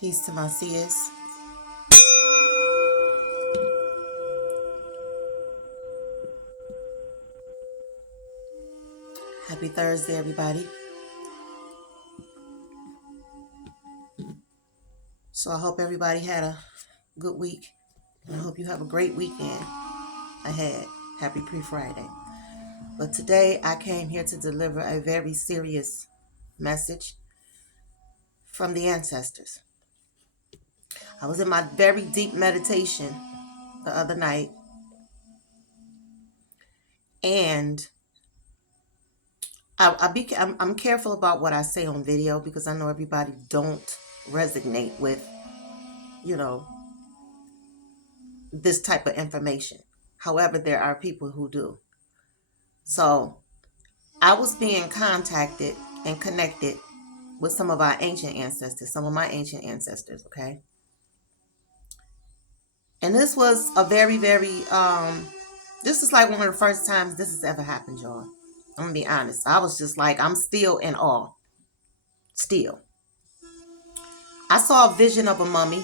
Peace to my seers. Happy Thursday, everybody. So I hope everybody had a good week. And I hope you have a great weekend ahead. Happy pre-Friday. But today I came here to deliver a very serious message from the ancestors. I was in my very deep meditation the other night, and I'm careful about what I say on video because I know everybody don't resonate with, this type of information. However, there are people who do. So I was being contacted and connected with some of our ancient ancestors, some of my ancient ancestors, okay? And this was a very, very, this is like one of the first times this has ever happened, y'all. I'm gonna be honest. I was just like, I'm still in awe. Still. I saw a vision of a mummy,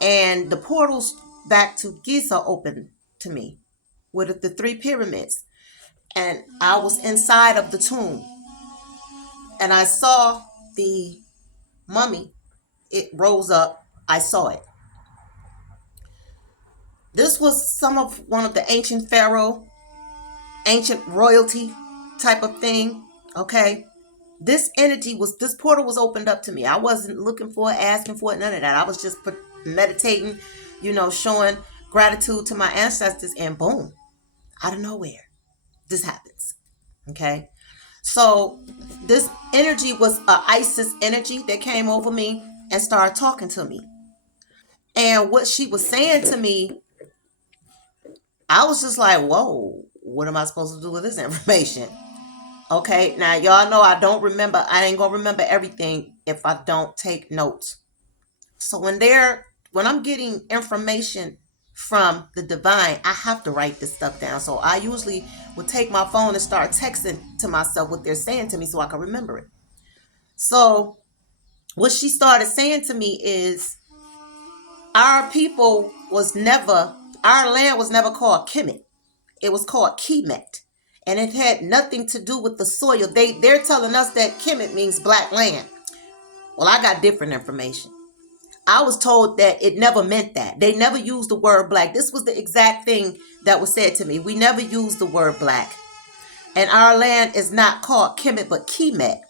and the portals back to Giza opened to me with the 3 pyramids. And I was inside of the tomb, and I saw the mummy. It rose up. I saw it. This was one of the ancient pharaoh, ancient royalty type of thing. Okay. This portal was opened up to me. I wasn't looking for it, asking for it, none of that. I was just meditating, showing gratitude to my ancestors, and boom, out of nowhere, this happens. Okay. So this energy was a Isis energy that came over me and started talking to me. And what she was saying to me, I was just like, whoa, what am I supposed to do with this information? Okay, now y'all know I ain't gonna remember everything if I don't take notes. So when I'm getting information from the divine, I have to write this stuff down. So I usually would take my phone and start texting to myself what they're saying to me so I can remember it. So what she started saying to me is, our land was never called Kemet. It was called Kemet. And it had nothing to do with the soil. They're telling us that Kemet means black land. Well, I got different information. I was told that it never meant that. They never used the word black. This was the exact thing that was said to me. We never used the word black. And our land is not called Kemet, but Kemet.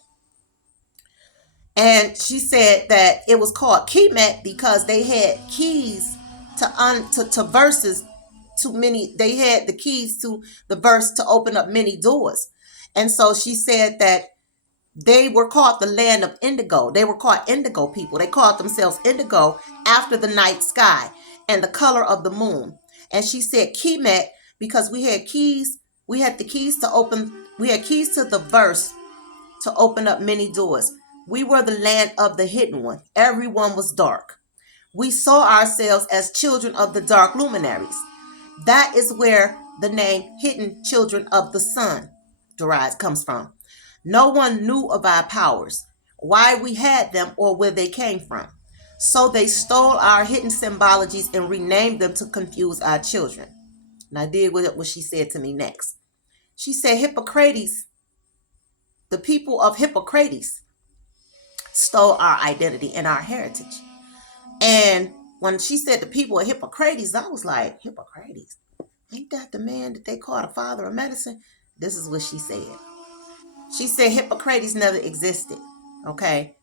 And she said that it was called Kemet because they had keys to verses to many. They had the keys to the verse to open up many doors. And so she said that they were called the land of indigo. They were called indigo people. They called themselves indigo after the night sky and the color of the moon. And she said Kemet because we had keys. We had the keys to the verse to open up many doors. We were the land of the hidden one. Everyone was dark. We saw ourselves as children of the dark luminaries. That is where the name Hidden Children of the Sun comes from. No one knew of our powers, why we had them, or where they came from. So they stole our hidden symbologies and renamed them to confuse our children. And I did what she said to me next. She said Hippocrates, the people of Hippocrates, stole our identity and our heritage. And when she said the people of Hippocrates, I was like, Hippocrates? Ain't that the man that they call the father of medicine? This is what she said. She said Hippocrates never existed. Okay.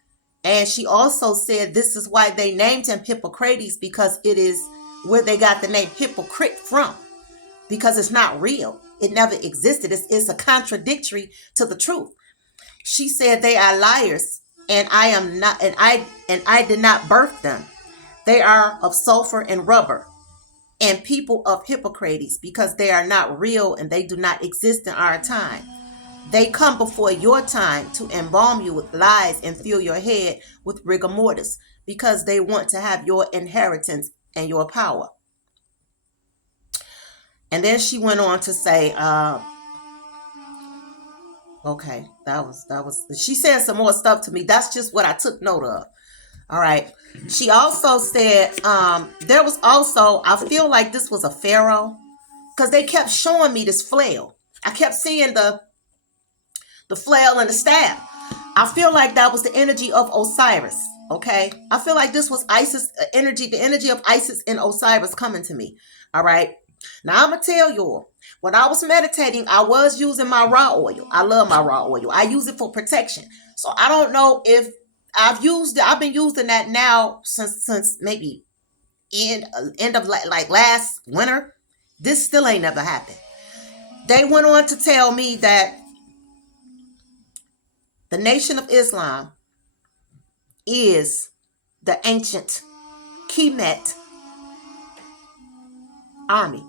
And she also said this is why they named him Hippocrates, because it is where they got the name hypocrite from. Because it's not real. It never existed. It's a contradictory to the truth. She said they are liars. And I am not, and I did not birth them. They are of sulfur and rubber, and people of Hippocrates, because they are not real and they do not exist in our time. They come before your time to embalm you with lies and fill your head with rigor mortis, because they want to have your inheritance and your power. And then she went on to say, okay, that was, she said some more stuff to me. That's just what I took note of. All right. She also said there was also, I feel like this was a pharaoh because they kept showing me this flail. I kept seeing the flail and the staff. I feel like that was the energy of Osiris. Okay. I feel like this was Isis energy, the energy of Isis and Osiris coming to me. All right. Now I'm going to tell y'all, when I was meditating, I was using my raw oil. I love my raw oil. I use it for protection. So I don't know if I've been using that now since maybe end of like last winter. This still ain't never happened. They went on to tell me that the Nation of Islam is the ancient Kemet army.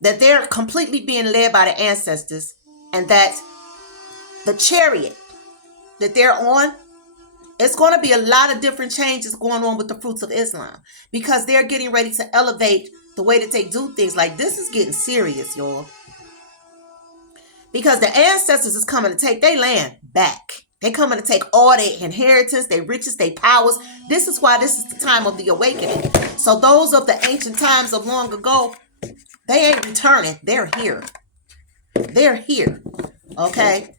That they're completely being led by the ancestors, and that the chariot that they're on, it's going to be a lot of different changes going on with the fruits of Islam because they're getting ready to elevate the way that they do things. Like, this is getting serious, y'all. Because the ancestors is coming to take their land back. They coming to take all their inheritance, their riches, their powers. This is why this is the time of the awakening. So those of the ancient times of long ago, they ain't returning. They're here. They're here. Okay?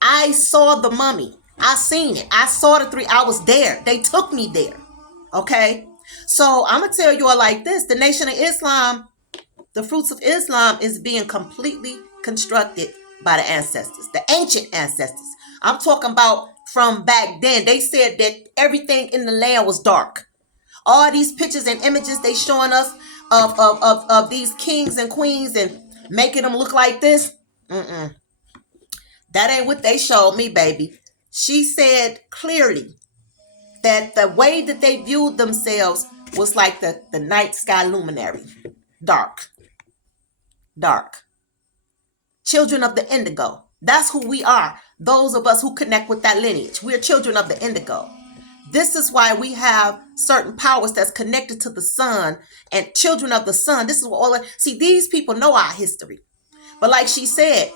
I saw the mummy. I seen it. I saw the three. I was there. They took me there. Okay? So I'm going to tell you all like this. The Nation of Islam, the fruits of Islam is being completely constructed by the ancestors, the ancient ancestors. I'm talking about from back then. They said that everything in the land was dark. All these pictures and images they showing us of these kings and queens and making them look like this. That ain't what they showed me, baby. She said clearly that the way that they viewed themselves was like the night sky luminary. Dark. Dark. Children of the indigo. That's who we are. Those of us who connect with that lineage. We're children of the indigo. This is why we have certain powers that's connected to the sun and children of the sun. This is what all see, these people know our history. But like she said,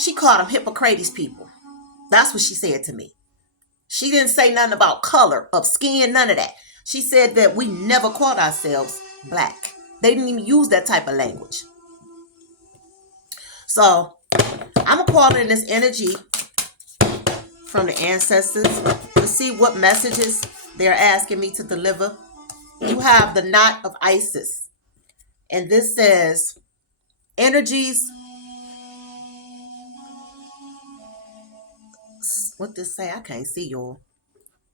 she called them Hippocrates people. That's what she said to me. She didn't say nothing about color of skin, none of that. She said that we never called ourselves black. They didn't even use that type of language. So I'm going to call in this energy from the ancestors to see what messages they're asking me to deliver. You have the knot of Isis. And this says, energies. What this say? I can't see y'all.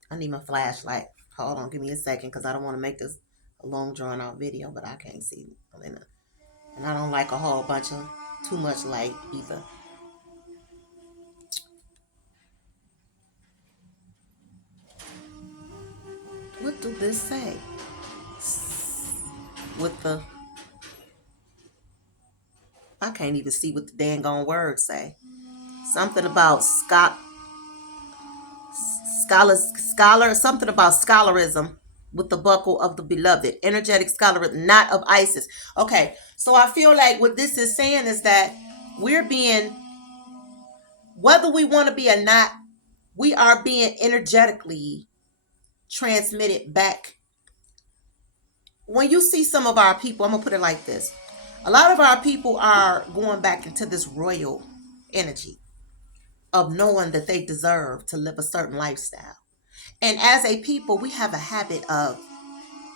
I need my flashlight. Hold on, give me a second because I don't want to make this a long drawn out video, but I can't see. And I don't like a whole bunch of too much light either. What do this say? With the, I can't even see what the dang on words say. Something about scholar, something about scholarism with the buckle of the beloved, energetic scholarism, not of Isis. Okay, so I feel like what this is saying is that we're being, whether we want to be or not, we are being energetically transmitted back. When you see some of our people, I'm going to put it like this. A lot of our people are going back into this royal energy of knowing that they deserve to live a certain lifestyle. And as a people, we have a habit of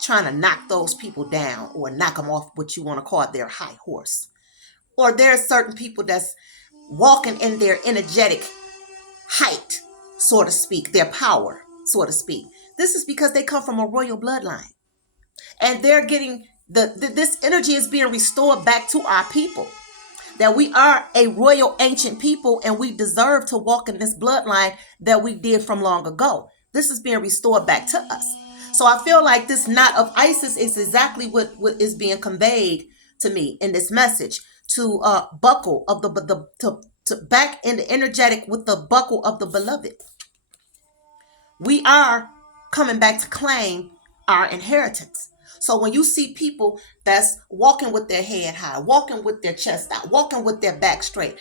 trying to knock those people down or knock them off what you want to call their high horse. Or there are certain people that's walking in their energetic height, so to speak, their power, so to speak. This is because they come from a royal bloodline. And they're getting, this energy is being restored back to our people. That we are a royal ancient people and we deserve to walk in this bloodline that we did from long ago. This is being restored back to us. So I feel like this knot of Isis is exactly what is being conveyed to me in this message. To buckle of to back in the energetic with the buckle of the beloved. We are coming back to claim our inheritance. So when you see people that's walking with their head high, walking with their chest out, walking with their back straight,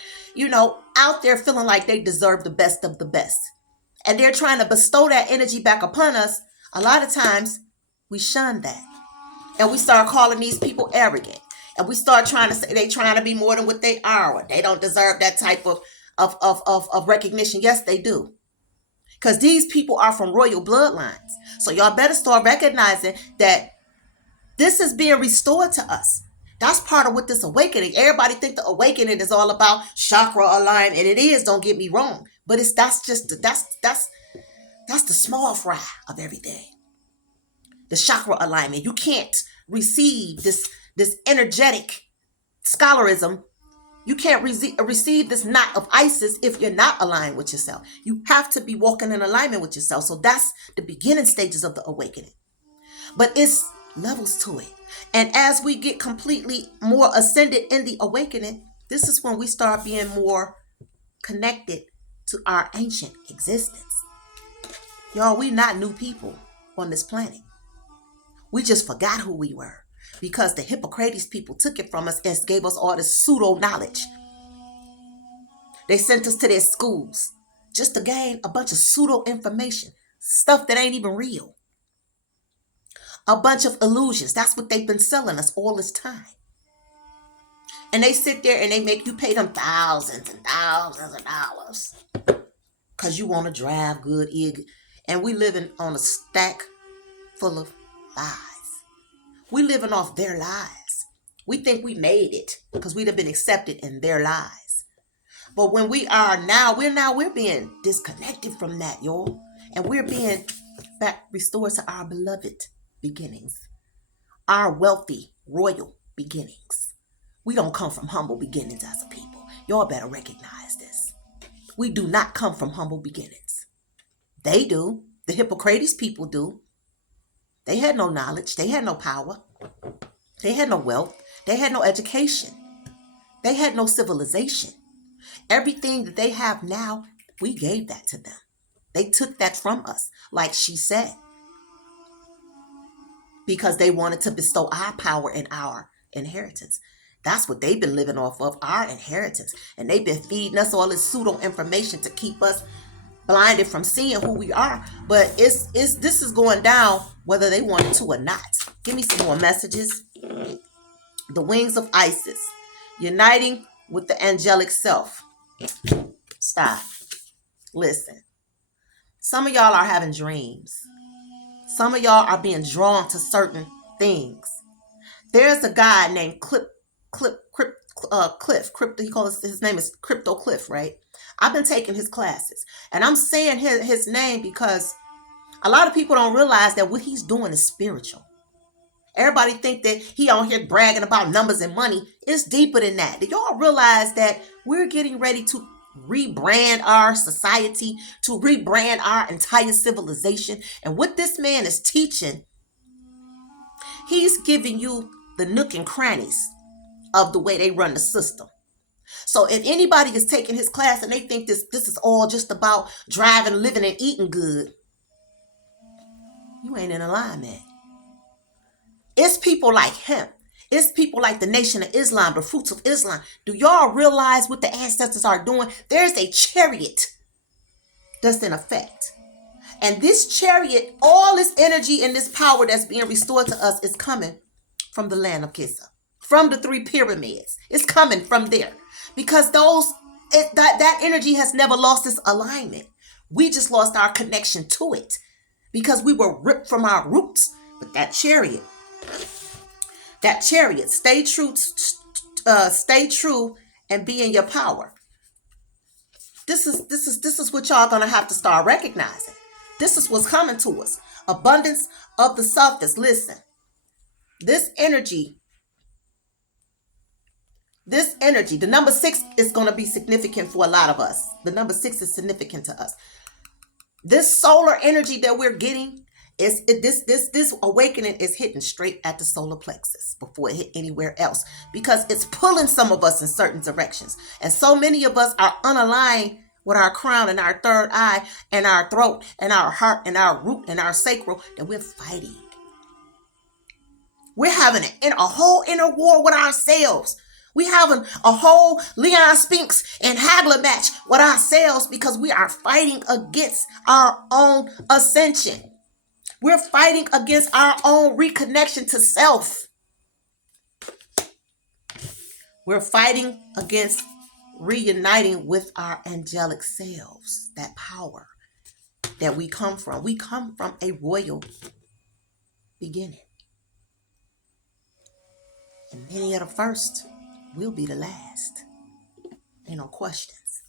out there feeling like they deserve the best of the best. and they're trying to bestow that energy back upon us, a lot of times we shun that. And we start calling these people arrogant. And we start trying to say they trying to be more than what they are, or they don't deserve that type of recognition. Yes, they do. Because these people are from royal bloodlines. So y'all better start recognizing that this is being restored to us. That's part of what this awakening. Everybody think the awakening is all about chakra alignment, and it is. Don't get me wrong, but that's the small fry of everything. The chakra alignment. You can't receive this energetic scholarism. You can't receive this knot of Isis if you're not aligned with yourself. You have to be walking in alignment with yourself. So that's the beginning stages of the awakening. But it's levels to it. And as we get completely more ascended in the awakening, this is when we start being more connected to our ancient existence. Y'all, we not new people on this planet. We just forgot who we were because the Hippocrates people took it from us and gave us all this pseudo knowledge. They sent us to their schools just to gain a bunch of pseudo information, stuff that ain't even real. A bunch of illusions. That's what they've been selling us all this time. And they sit there and they make you pay them thousands and thousands of dollars because you want to drive good egg. And we living on a stack full of lies. We living off their lies. We think we made it because we'd have been accepted in their lies. But when we are we're being disconnected from that, y'all. And we're being back restored to our beloved beginnings. Our wealthy, royal beginnings. We don't come from humble beginnings as a people. Y'all better recognize this. We do not come from humble beginnings. They do. The Hippocrates people do. They had no knowledge. They had no power. They had no wealth. They had no education. They had no civilization. Everything that they have now, we gave that to them. They took that from us, like she said, because they wanted to bestow our power and our inheritance. That's what they've been living off of, our inheritance. And they've been feeding us all this pseudo information to keep us blinded from seeing who we are. But this is going down whether they want it to or not. Give me some more messages. The wings of Isis, uniting with the angelic self. Stop. Listen. Some of y'all are having dreams. Some of y'all are being drawn to certain things. There's a guy named Cliff. He calls his name is Crypto Cliff, right? I've been taking his classes, and I'm saying his name because a lot of people don't realize that what he's doing is spiritual. Everybody think that he on here bragging about numbers and money. It's deeper than that. Do y'all realize that we're getting ready to rebrand our society, to rebrand our entire civilization? And what this man is teaching, he's giving you the nook and crannies of the way they run the system. So if anybody is taking his class and they think this is all just about driving, living, and eating good, you ain't in alignment. It's people like him. It's people like the Nation of Islam, the Fruits of Islam. Do y'all realize what the ancestors are doing? There's a chariot that's in effect. And this chariot, all this energy and this power that's being restored to us is coming from the Land of Giza, from the 3 pyramids. It's coming from there. Because that energy has never lost its alignment. We just lost our connection to it because we were ripped from our roots. But that chariot, stay true and be in your power. This is what y'all gonna have to start recognizing. This is what's coming to us. Abundance of the substance. Listen, this energy, the number 6 is going to be significant for a lot of us. The number 6 is significant to us. This solar energy that we're getting, this awakening is hitting straight at the solar plexus before it hit anywhere else, because it's pulling some of us in certain directions. And so many of us are unaligned with our crown and our third eye and our throat and our heart and our root and our sacral that we're fighting. We're having a whole inner war with ourselves. We having a whole Leon Spinks and Hagler match with ourselves because we are fighting against our own ascension. We're fighting against our own reconnection to self. We're fighting against reuniting with our angelic selves, that power that we come from. We come from a royal beginning. And many of the first will be the last. Ain't no questions.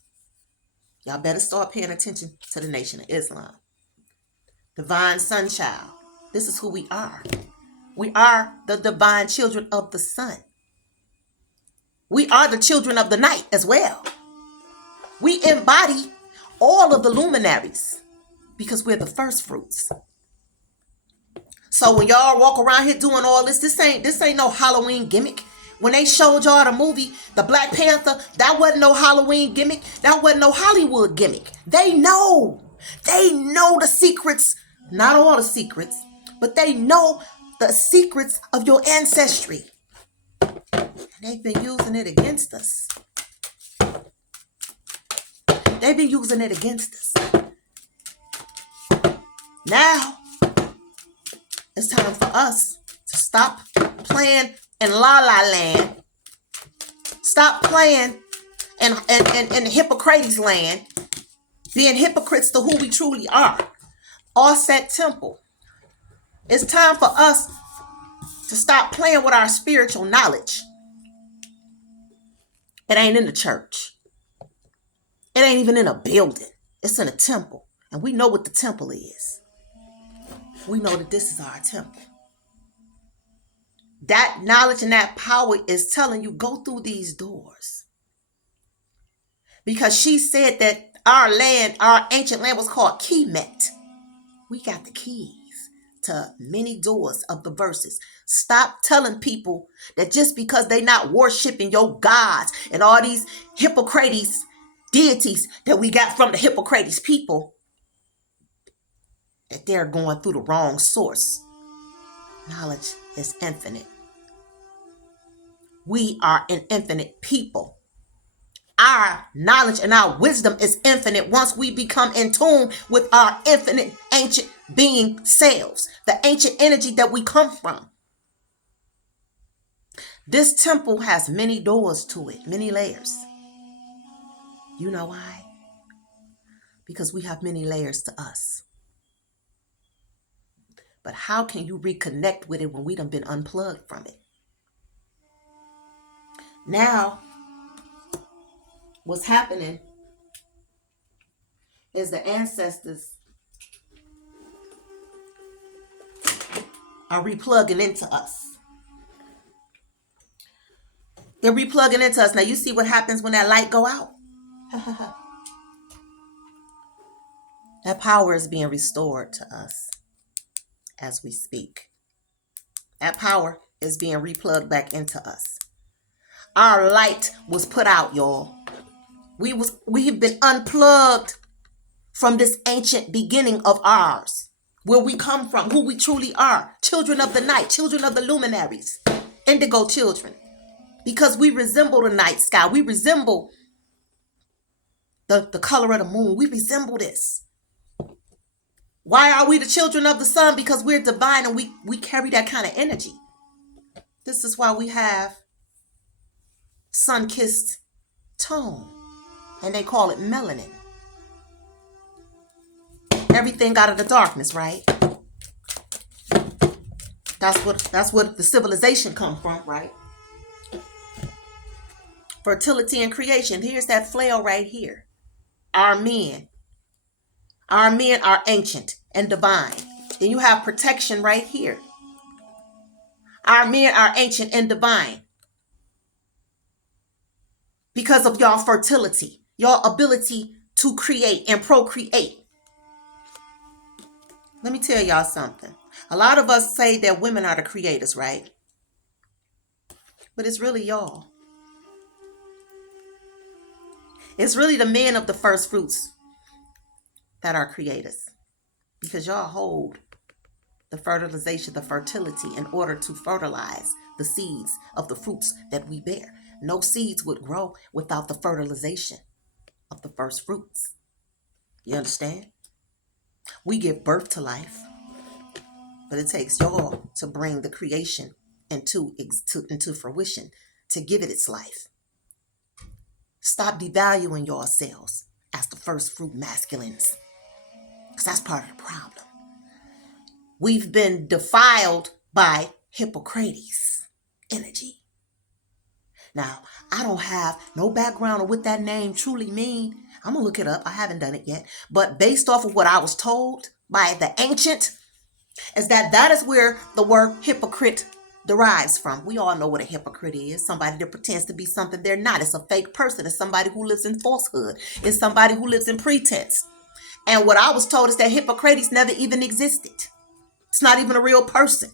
Y'all better start paying attention to the Nation of Islam. Divine Sunchild. This is who we are. We are the divine children of the sun. We are the children of the night as well. We embody all of the luminaries because we're the first fruits. So when y'all walk around here doing all this ain't no Halloween gimmick. When they showed y'all the movie, the Black Panther, that wasn't no Halloween gimmick. That wasn't no Hollywood gimmick. They know. They know the secrets. Not all the secrets, but they know the secrets of your ancestry. And they've been using it against us. They've been using it against us. Now, it's time for us to stop playing in La La Land. Stop playing in Hippocrates land. Being hypocrites to who we truly are. Offset Temple. It's time for us to stop playing with our spiritual knowledge. It ain't in the church. It ain't even in a building. It's in a temple. And we know what the temple is. We know that this is our temple. That knowledge and that power is telling you, go through these doors. Because she said that our land, our ancient land was called Kemet. We got the keys to many doors of the verses. Stop telling people that just because they not worshiping your gods and all these Hippocrates deities that we got from the Hippocrates people, that they're going through the wrong source. Knowledge is infinite. We are an infinite people. Our knowledge and our wisdom is infinite once we become in tune with our infinite ancient being selves, the ancient energy that we come from. This temple has many doors to it, many layers. You know why? Because we have many layers to us. But how can you reconnect with it when we done been unplugged from it? Now, what's happening is the ancestors are replugging into us. They're replugging into us. Now you see what happens when that light go out. That power is being restored to us as we speak. That power is being replugged back into us. Our light was put out, y'all. We have been unplugged from this ancient beginning of ours, where we come from, who we truly are. Children of the night, children of the luminaries, indigo children. Because we resemble the night sky. We resemble the color of the moon. We resemble this. Why are we the children of the sun? Because we're divine and we carry that kind of energy. This is why we have sun-kissed tone. And they call it melanin. Everything out of the darkness, right? That's what the civilization come from, right? Fertility and creation. Here's that flail right here. Our men. Our men are ancient and divine. Then you have protection right here. Our men are ancient and divine. Because of y'all fertility, y'all ability to create and procreate. Let me tell y'all something. A lot of us say that women are the creators, right? But it's really y'all. It's really the men of the first fruits that are creators. Because y'all hold the fertilization, the fertility in order to fertilize the seeds of the fruits that we bear. No seeds would grow without the fertilization of the first fruits. You understand? We give birth to life, but it takes y'all to bring the creation into fruition, to give it its life. Stop devaluing yourselves as the first fruit masculines, because that's part of the problem. We've been defiled by Hippocrates energy. Now, I don't have no background on what that name truly mean. I'm going to look it up. I haven't done it yet. But based off of what I was told by the ancient, is that is where the word hypocrite derives from. We all know what a hypocrite is. Somebody that pretends to be something they're not. It's a fake person. It's somebody who lives in falsehood. It's somebody who lives in pretense. And what I was told is that Hippocrates never even existed. It's not even a real person.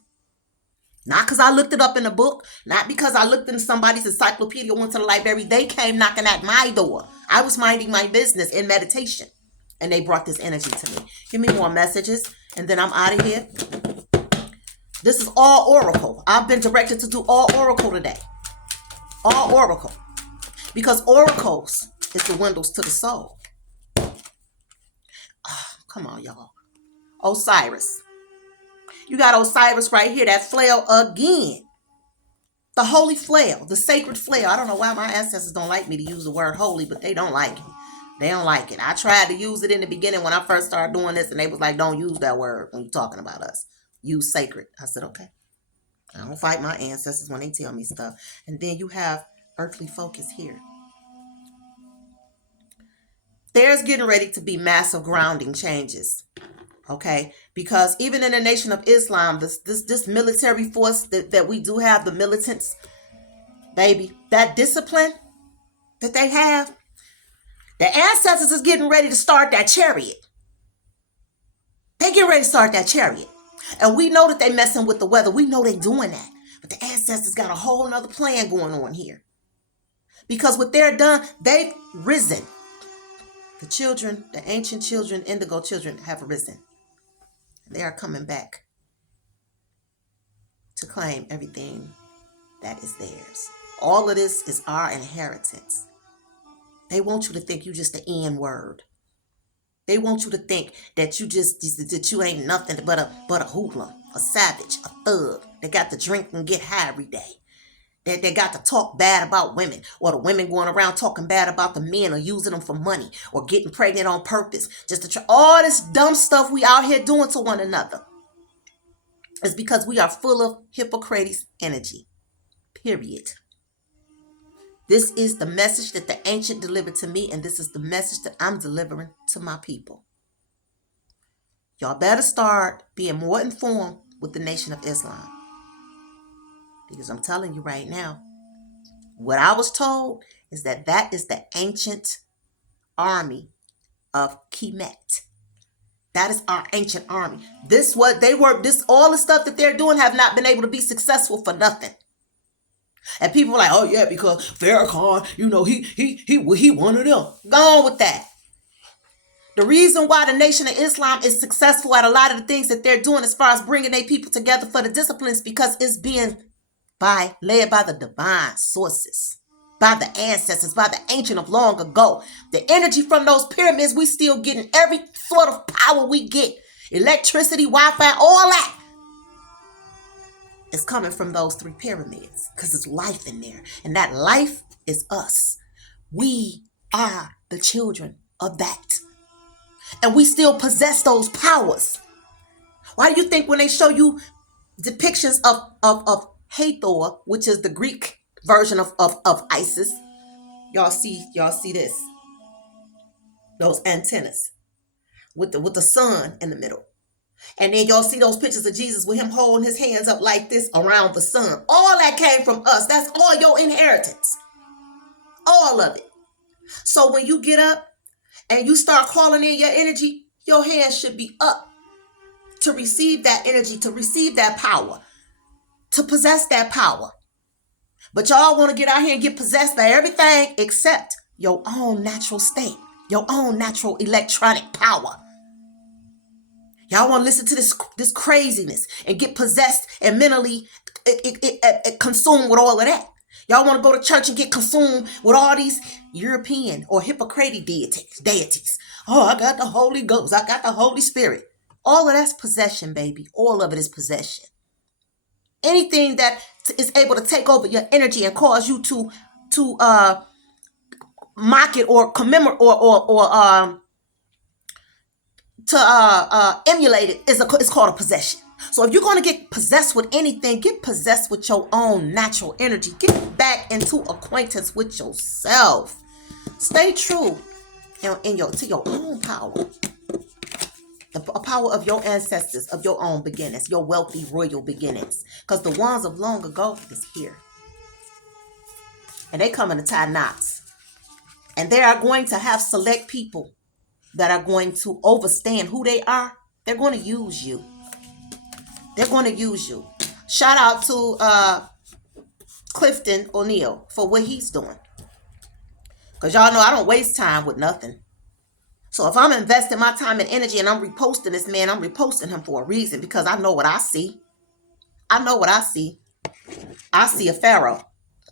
Not because I looked it up in a book, not because I looked in somebody's encyclopedia, went to the library. They came knocking at my door. I was minding my business in meditation, and they brought this energy to me. Give me more messages, and then I'm out of here. This is all oracle. I've been directed to do all oracle today. All oracle. Because oracles is the windows to the soul. Oh, come on, y'all. Osiris. You got Osiris right here, that flail again. The holy flail, the sacred flail. I don't know why my ancestors don't like me to use the word holy, but they don't like it. They don't like it. I tried to use it in the beginning when I first started doing this, and they was like, don't use that word when you're talking about us. Use sacred. I said, okay. I don't fight my ancestors when they tell me stuff. And then you have earthly focus here. There's getting ready to be massive grounding changes. Okay, because even in the Nation of Islam, this military force that we do have, the militants, baby, that discipline that they have, the ancestors is getting ready to start that chariot. They get ready to start that chariot. And we know that they messing with the weather. We know they doing that. But the ancestors got a whole nother plan going on here. Because what they're done, they've risen. The children, the ancient children, indigo children have risen. They are coming back to claim everything that is theirs. All of this is our inheritance. They want you to think you just the N word. They want you to think that you ain't nothing but a hoodlum, a savage, a thug. They got to drink and get high every day. They got to talk bad about women, or the women going around talking bad about the men, or using them for money, or getting pregnant on purpose. Just to try all this dumb stuff we out here doing to one another. It's because we are full of Hippocrates energy. Period. This is the message that the ancient delivered to me, and this is the message that I'm delivering to my people. Y'all better start being more informed with the Nation of Islam. Because I'm telling you right now, what I was told is that is the ancient army of Kemet. That is our ancient army. All the stuff that they're doing have not been able to be successful for nothing. And people are like, oh yeah, because Farrakhan, he one of them. Go on with that. The reason why the Nation of Islam is successful at a lot of the things that they're doing as far as bringing their people together for the disciplines, because it's being led by the divine sources, by the ancestors, by the ancient of long ago. The energy from those pyramids, we still getting every sort of power we get. Electricity, Wi-Fi, all that is coming from those 3 pyramids, because there's life in there. And that life is us. We are the children of that. And we still possess those powers. Why do you think when they show you depictions of Hathor, which is the Greek version of Isis, y'all see this? Those antennas with the sun in the middle. And then y'all see those pictures of Jesus with him holding his hands up like this around the sun. All that came from us. That's all your inheritance. All of it. So when you get up and you start calling in your energy, your hands should be up to receive that energy, to receive that power, to possess that power. But y'all want to get out here and get possessed by everything except your own natural state, your own natural electronic power. Y'all want to listen to this craziness and get possessed and mentally consumed with all of that. Y'all want to go to church and get consumed with all these European or Hippocratic deities. Oh, I got the Holy Ghost. I got the Holy Spirit. All of that's possession, baby. All of it is possession. Anything that is able to take over your energy and cause you to mock it or commemorate or to emulate it is called a possession. So if you're going to get possessed with anything, get possessed with your own natural energy. Get back into acquaintance with yourself. Stay true to your own power. The power of your ancestors, of your own beginnings, your wealthy royal beginnings. Because the ones of long ago is here. And they coming to tie knots. And they are going to have select people that are going to overstand who they are. They're going to use you. They're going to use you. Shout out to Clifton O'Neal for what he's doing. Because y'all know I don't waste time with nothing. So if I'm investing my time and energy and I'm reposting this man, I'm reposting him for a reason, because I know what I see. I know what I see. I see a pharaoh,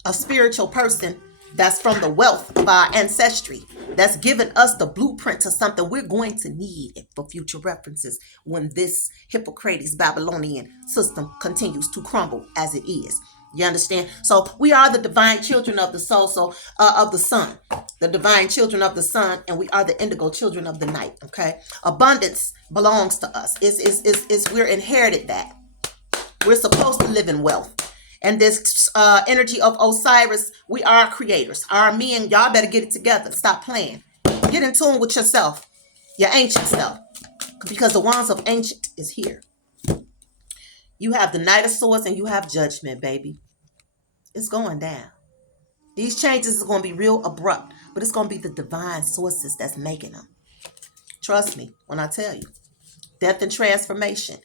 a spiritual person that's from the wealth of our ancestry, that's given us the blueprint to something we're going to need for future references when this Hippocrates Babylonian system continues to crumble as it is. You understand? So we are the divine children of the soul, of the sun, the divine children of the sun, and we are the indigo children of the night. Okay, abundance belongs to us. Is we're inherited that. We're supposed to live in wealth. And this energy of Osiris, we are creators. Our men, y'all better get it together. Stop playing. Get in tune with yourself, your ancient self, because the wands of ancient is here. You have the Knight of Swords and you have Judgment, baby. It's going down. These changes are going to be real abrupt, but it's going to be the divine sources that's making them. Trust me when I tell you. Death and transformation.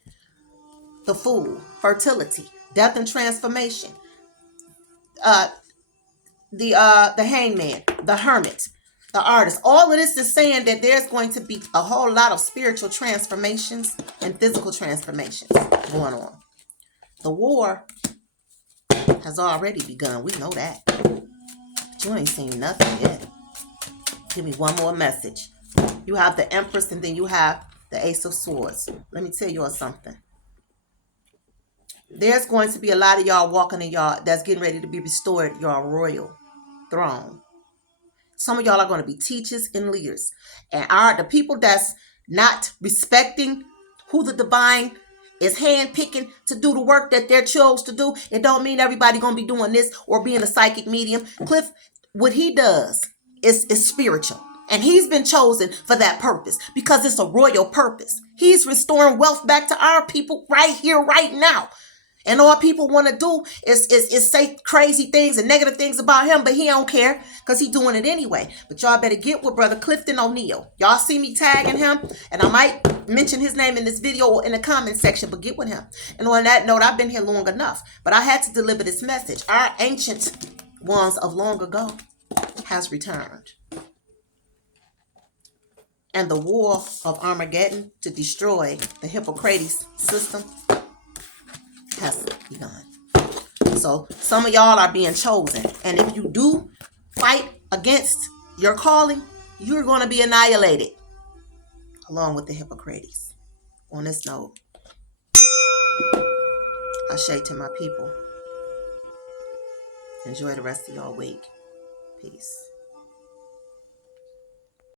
The Fool, fertility, death and transformation. The Hangman, the Hermit, the Artist. All of this is saying that there's going to be a whole lot of spiritual transformations and physical transformations going on. The war has already begun. We know that. But you ain't seen nothing yet. Give me one more message. You have the Empress and then you have the Ace of Swords. Let me tell you all something. There's going to be a lot of y'all walking in y'all that's getting ready to be restored your royal throne. Some of y'all are going to be teachers and leaders. And the people that's not respecting who the divine is handpicking to do the work that they're chose to do, it don't mean everybody going to be doing this or being a psychic medium. Cliff, what he does is spiritual. And he's been chosen for that purpose because it's a royal purpose. He's restoring wealth back to our people right here, right now. And all people want to do is say crazy things and negative things about him, but he don't care because he's doing it anyway. But y'all better get with Brother Clifton O'Neal. Y'all see me tagging him, and I might mention his name in this video or in the comment section, but get with him. And on that note, I've been here long enough, but I had to deliver this message. Our ancient ones of long ago has returned. And the war of Armageddon to destroy the Hippocrates system has begun. So some of y'all are being chosen. And if you do fight against your calling, you're going to be annihilated along with the Hippocrates. On this note, Ashe to my people. Enjoy the rest of your week. Peace.